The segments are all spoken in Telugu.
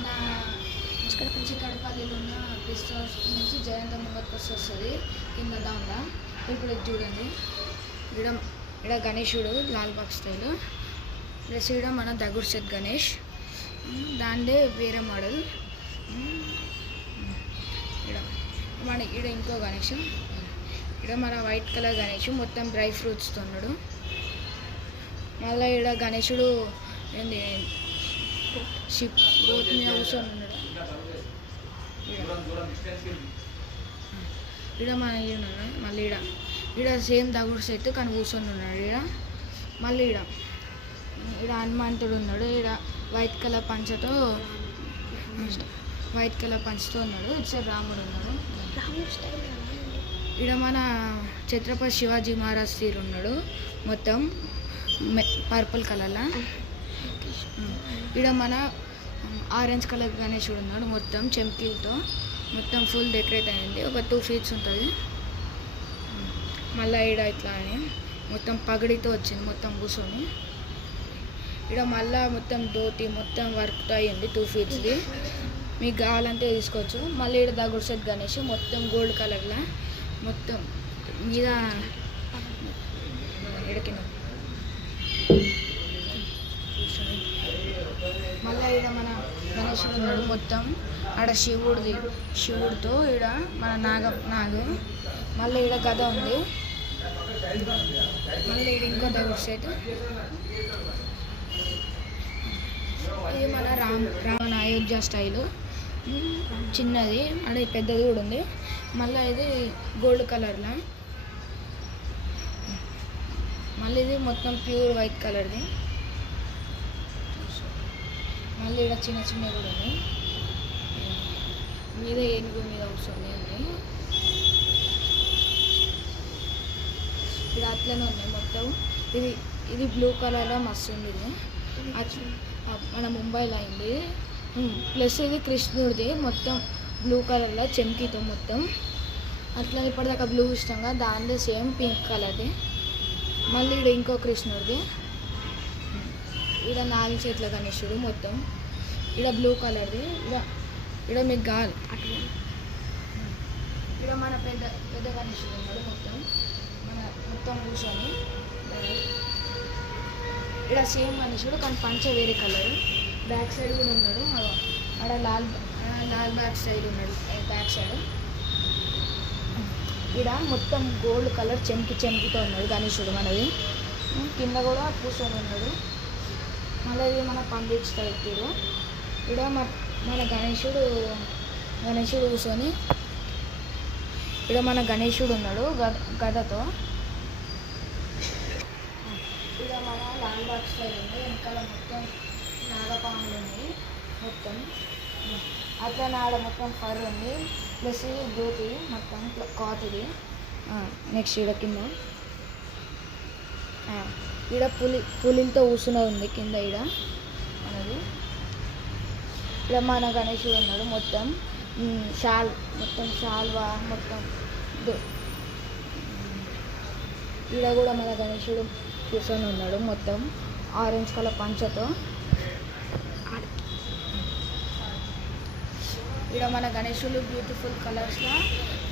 మన చిక్కడపల్లిలో ఉన్న గెస్ట్ హౌస్ నుంచి జయంత ముంగత్ బస్ వస్తుంది కింద దాంట్లో. ఇప్పుడు ఇది చూడండి, ఇక్కడ గణేశుడు లాల్బాగ్ స్టైల్ ప్లస్ ఇక్కడ మన దగుడు సెట్ గణేష్, దాంట్లో వేరే మోడల్. ఇక్కడ ఇంకో గణేష్, ఇక్కడ మన వైట్ కలర్ గణేష్ మొత్తం డ్రై ఫ్రూట్స్తో ఉన్నాడు. మళ్ళీ ఇక్కడ గణేశుడు ఏంది షిప్ బోట్ మీద కూర్చొని ఉన్నాడు. ఇక్కడ మన మళ్ళీ ఇక్కడ సేమ్ దగుడు సెట్ కానీ కూర్చొని ఉన్నాడు. మళ్ళీ ఇక్కడ హనుమంతుడు ఉన్నాడు. ఇక్కడ వైట్ కలర్ పంచతో ఉన్నాడు. ఇటు సైడ్ రాముడు ఉన్నాడు. ఇక్కడ మన ఛత్రపతి శివాజీ మహారాజ్ తీరు ఉన్నాడు మొత్తం పర్పుల్ కలర్లో. ఇక్కడ మన ఆరెంజ్ కలర్ గణేశుడు ఉన్నాడు మొత్తం చెంకీలతో, మొత్తం ఫుల్ డెకరేట్ అయింది. ఒక 2 feet ఉంటుంది. మళ్ళీ ఇక్కడ ఇట్లా అని మొత్తం పగడితో వచ్చింది మొత్తం కూర్చొని. ఇక్కడ మళ్ళీ మొత్తం ధోతి మొత్తం వర్క్తో అయ్యింది 2 feet. మీకు కావాలంటే తీసుకోవచ్చు. మళ్ళీ ఇక్కడ దగుడు సెట్ గణేష్ మొత్తం గోల్డ్ కలర్లో మొత్తం మీద ఎడకిన. మళ్ళీ ఇక్కడ మన గణేశుడు ఉన్నాడు మొత్తం. ఆడ శివుడితో ఇక్కడ మన నాగు. మళ్ళీ ఇక్కడ గద ఉంది. మళ్ళీ ఇక్కడ ఇంకో దగుడు సెట్. ఇది మన రావణ అయోధ్య స్టైలు చిన్నది, అంటే పెద్దది కూడా ఉంది. మళ్ళీ ఇది గోల్డ్ కలర్లో, మళ్ళీ ఇది మొత్తం ప్యూర్ వైట్ కలర్ది. మళ్ళీ ఇక్కడ చిన్నవి కూడా ఉన్నాయి. మీద ఏనుగు మీద వస్తుంది అండి. ఇక్కడ అట్లనే ఉన్నాయి మొత్తం. ఇది బ్లూ కలర్లో మస్తు ఉంది. ఇది మన ముంబైలో అయింది. ప్లస్ ఇది కృష్ణుడిది మొత్తం బ్లూ కలర్లో చెంకీతో మొత్తం. అట్లా ఇప్పటిదాకా బ్లూ ఇష్టంగా దానిలో సేమ్ పింక్ కలర్ది. మళ్ళీ ఇక్కడ ఇంకో కృష్ణుడిది. ఇక్కడ 4 చేతుల గణేశుడు మొత్తం. ఇక్కడ బ్లూ కలర్ది. ఇక్కడ మీకు గాలి అట్లా. ఇక్కడ మన పెద్ద గణేశుడు ఉన్నాడు మొత్తం కూర్చొని. ఇక్కడ సేమ్ గణేశుడు కానీ పంచ వేరే కలర్. బ్యాక్ సైడ్ కూడా ఉన్నాడు. అక్కడ లాల్ బ్యాక్ సైడ్ ఉన్నాడు బ్యాక్ సైడ్. ఇక్కడ మొత్తం గోల్డ్ కలర్ చెంకితో ఉన్నాడు గణేశుడు మనది. కింద కూడా కూర్చొని ఉన్నాడు. మళ్ళీ ఇది మన పండిట్ స్టైల్ తీరు. ఇక్కడ మన గణేశుడు కూర్చొని. ఇక్కడ మన గణేశుడు ఉన్నాడు గదతో. ఇక్కడ మన లాల్బాగ్ స్టైల్ ఉంది. వెనకాల మొత్తం నాగపాములు ఉంది మొత్తం. అట్లా ఆడ మొత్తం ఫర్ ఉంది. ప్లస్ ధోతి మొత్తం క్లాత్ ఇది. నెక్స్ట్ ఇక్కడ కింద పులితో కూర్చునే ఉంది కింద ఇక్కడ మనది. ఇక్కడ మన గణేశుడు ఉన్నాడు మొత్తం షాల్వా మొత్తం. ఇక్కడ కూడా మన గణేశుడు కూర్చొని ఉన్నాడు మొత్తం ఆరెంజ్ కలర్ పంచతో. ఇక్కడ మన గణేశులు బ్యూటిఫుల్ కలర్స్లో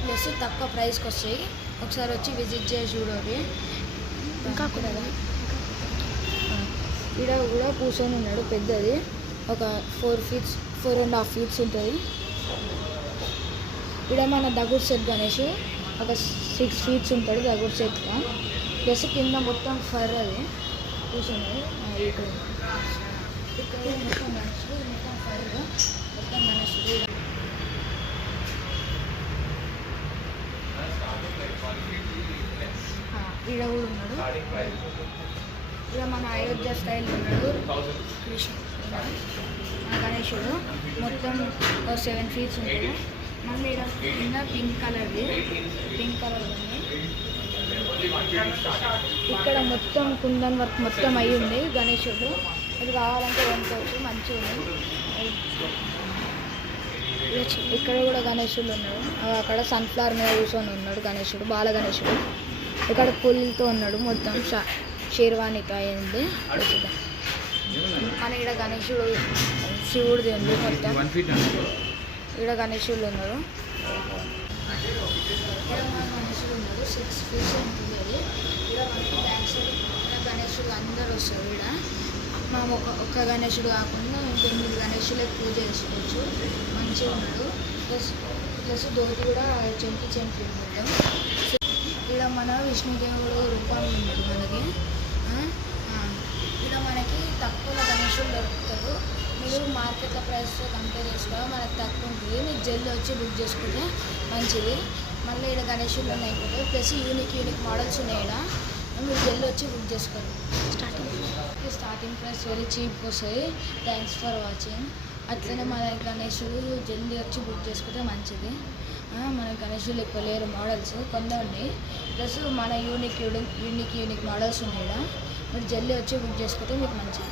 ప్లస్ తక్కువ ప్రైస్కి వస్తాయి. ఒకసారి వచ్చి విజిట్ చేసి చూడండి. ఇంకా కూడా ఇక్కడ కూడా కూర్చొని ఉన్నాడు పెద్దది, ఒక 4.5 feet ఉంటుంది. ఇక్కడ మన దగుడు సెట్ గణేష్ ఒక 6 feet ఉంటుంది దగుడు సెట్గా. ప్లస్ కింద మొత్తం ఫర్ అది కూర్చున్నది. ఇక్కడ మొత్తం గణేశుడు మొత్తం ఫర్గా మొత్తం గణేశుడు. ఇక్కడ కూడా ఉన్నాడు. ఇక్కడ మన అయోధ్య స్టైల్ ఉన్నాడు మన గణేశుడు మొత్తం 7 feet ఉంటుంది. మళ్ళీ ఇక్కడ కింద పింక్ కలర్ ఉంది. ఇక్కడ మొత్తం కుందన్ వర్క్ మొత్తం అయ్యి ఉంది గణేశుడు. ఇది కావాలంటే కొనుక్కోవచ్చు, మంచిగా ఉంది. ఇక్కడ కూడా గణేశుడు ఉన్నాడు. అక్కడ సన్ఫ్లవర్ మీద కూర్చొని ఉన్నాడు గణేశుడు, బాల గణేశుడు. ఇక్కడ పులితో ఉన్నాడు మొత్తం షేర్వాణితో అయింది. మన ఇక్కడ గణేశుడు శివుడిది ఉంది మొత్తం. 1 feet అండి. ఇక్కడ గణేశుడు ఉన్నారు. ఇక్కడ మన గణేశుడు ఉన్నారు 6 feet ఉంటుంది అది. ఇక్కడ మనకి బ్యాక్ సైడ్ గణేశుడు అందరు వస్తారు. ఇక్కడ మనం ఒక్క గణేశుడు కాకుండా 9 గణేశులకు పూజ చేసుకోవచ్చు. మంచిగా ఉన్నాడు. ప్లస్ ధోతి కూడా చెంకి మొత్తం. ఇక్కడ మన విష్ణుదేవుడు రూపం ఉన్నాడు మనకి. ఇక్కడ మనకి తక్కువ గణేశుడు దొరుకుతారు. మీరు మార్కెట్లో ప్రైస్తో కంపేర్ చేసుకోవాలి, మనకు తక్కువ ఉంటుంది. మీకు జల్దీ వచ్చి బుక్ చేసుకుంటే మంచిది. మళ్ళీ ఇక్కడ గణేశులు అయిపోతాయి. ప్లస్ యూనిక్ మోడల్స్ ఉన్నాయి. ఇక్కడ మీరు జల్దీ వచ్చి బుక్ చేసుకోండి. స్టార్టింగ్ ప్రైస్ వెరీ చీప్గా వస్తుంది. Thanks for watching. అట్లనే మన గణేశుడు జల్దీ వచ్చి బుక్ చేసుకుంటే మంచిది. మన గణేశులు ఎక్కువ లేరు, మోడల్స్ కొంత ఉన్నాయి. ప్లస్ మన యూనిక్ మోడల్స్ ఉన్నాయి. ఇక్కడ మీరు జల్దీ వచ్చి బుక్ చేసుకుంటే మీకు మంచిది.